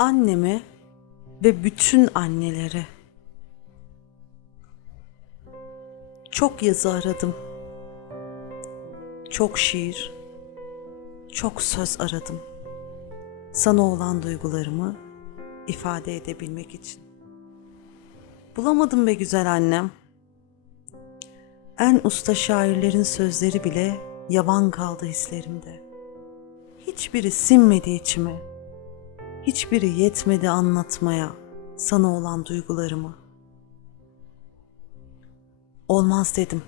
anneme ve bütün annelere çok yazı aradım. Çok şiir, çok söz aradım. Sana olan duygularımı ifade edebilmek için. Bulamadım be güzel annem. En usta şairlerin sözleri bile yavan kaldı hislerimde. Hiçbiri sinmedi içime. Hiçbiri yetmedi anlatmaya sana olan duygularımı. Olmaz dedim.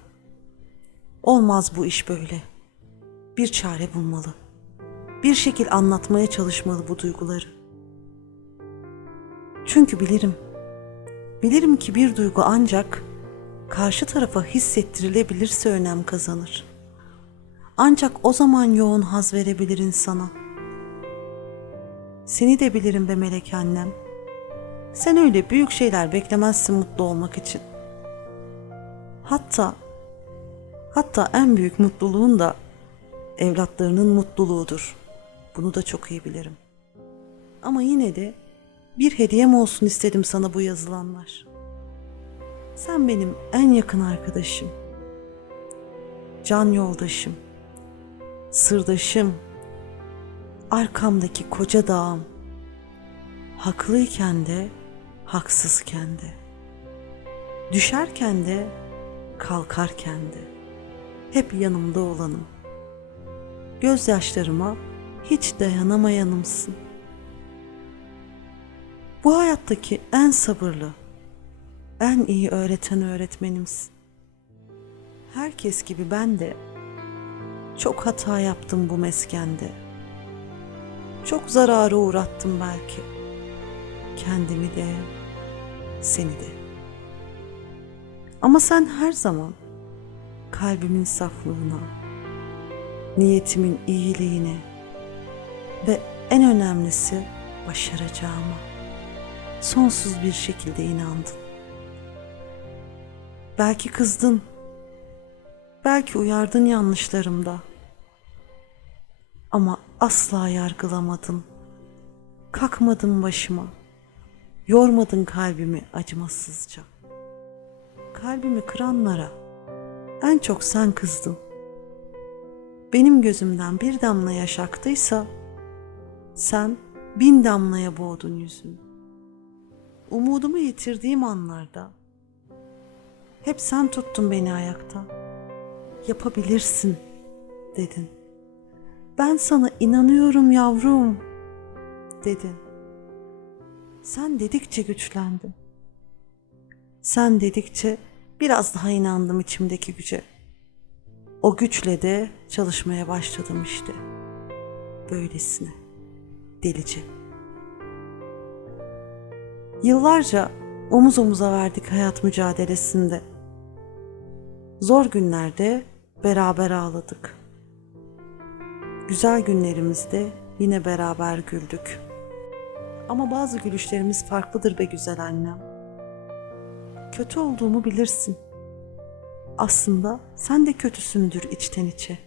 Olmaz bu iş böyle. Bir çare bulmalı. Bir şekil anlatmaya çalışmalı bu duyguları. Çünkü bilirim. Bilirim ki bir duygu ancak karşı tarafa hissettirilebilirse önem kazanır. Ancak o zaman yoğun haz verebilir insana. Seni de bilirim be melek annem. Sen öyle büyük şeyler beklemezsin mutlu olmak için. Hatta hatta en büyük mutluluğun da evlatlarının mutluluğudur. Bunu da çok iyi bilirim. Ama yine de bir hediyem olsun istedim sana bu yazılanlar. Sen benim en yakın arkadaşım. Can yoldaşım. Sırdaşım. Arkamdaki koca dağım. Haklıyken de, haksızken de. Düşerken de, kalkarken de. Hep yanımda olanım. Gözyaşlarıma hiç dayanamayanımsın. Bu hayattaki en sabırlı, en iyi öğreten öğretmenimsin. Herkes gibi ben de çok hata yaptım bu meskende. Çok zarara uğrattım belki. Kendimi de, seni de. Ama sen her zaman kalbimin saflığına, niyetimin iyiliğine ve en önemlisi başaracağıma sonsuz bir şekilde inandın. Belki kızdın. Belki uyardın yanlışlarımda. Ama asla yargılamadın. Kalkmadın başıma. Yormadın kalbimi acımasızca. Kalbimi kıranlara en çok sen kızdın. Benim gözümden bir damla yaş aktıysa sen bin damlaya boğdun yüzümü. Umudumu yitirdiğim anlarda hep sen tuttun beni ayakta. Yapabilirsin dedin. Ben sana inanıyorum yavrum dedin. Sen dedikçe güçlendim. Sen dedikçe biraz daha inandım içimdeki güce. O güçle de çalışmaya başladım işte. Böylesine. Delice. Yıllarca omuz omuza verdik hayat mücadelesinde. Zor günlerde beraber ağladık. Güzel günlerimizde yine beraber güldük. Ama bazı gülüşlerimiz farklıdır be güzel annem. Kötü olduğumu bilirsin. Aslında sen de kötüsündür içten içe.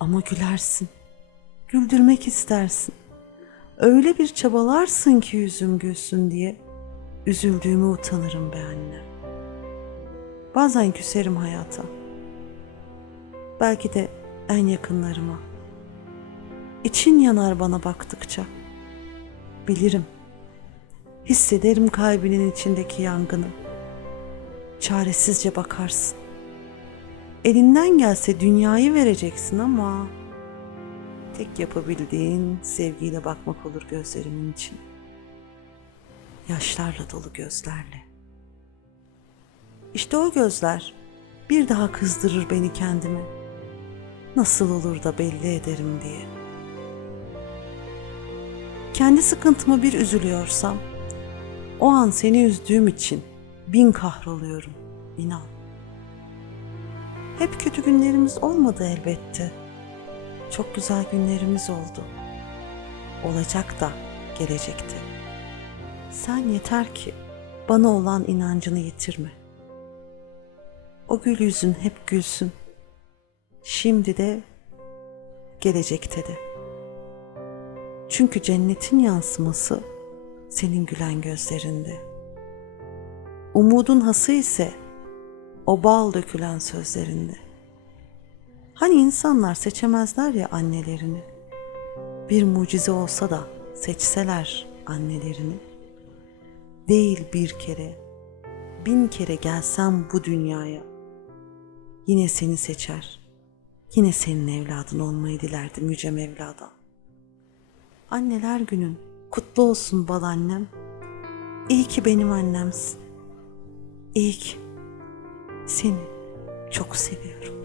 Ama gülersin. Güldürmek istersin. Öyle bir çabalarsın ki yüzüm gülsün diye. Üzüldüğümü utanırım be annem. Bazen küserim hayata. Belki de en yakınlarıma. İçin yanar bana baktıkça. Bilirim. Hissederim kalbinin içindeki yangını. Çaresizce bakarsın. Elinden gelse dünyayı vereceksin ama tek yapabildiğin sevgiyle bakmak olur gözlerimin için. Yaşlarla dolu gözlerle. İşte o gözler bir daha kızdırır beni kendime. Nasıl olur da belli ederim diye. Kendi sıkıntıma bir üzülüyorsam, o an seni üzdüğüm için bin kahroluyorum, inan. Hep kötü günlerimiz olmadı elbette. Çok güzel günlerimiz oldu. Olacak da gelecekte. Sen yeter ki bana olan inancını yitirme. O gül yüzün hep gülsün. Şimdi de gelecekte de. Çünkü cennetin yansıması senin gülen gözlerinde. Umudun hası ise o bal dökülen sözlerinde. Hani insanlar seçemezler ya annelerini. Bir mucize olsa da seçseler annelerini. Değil bir kere, bin kere gelsem bu dünyaya. Yine seni seçer, yine senin evladın olmayı dilerdim Yüce Mevla'dan. Anneler günün kutlu olsun bal annem. İyi ki benim annemsin. İyi ki seni çok seviyorum.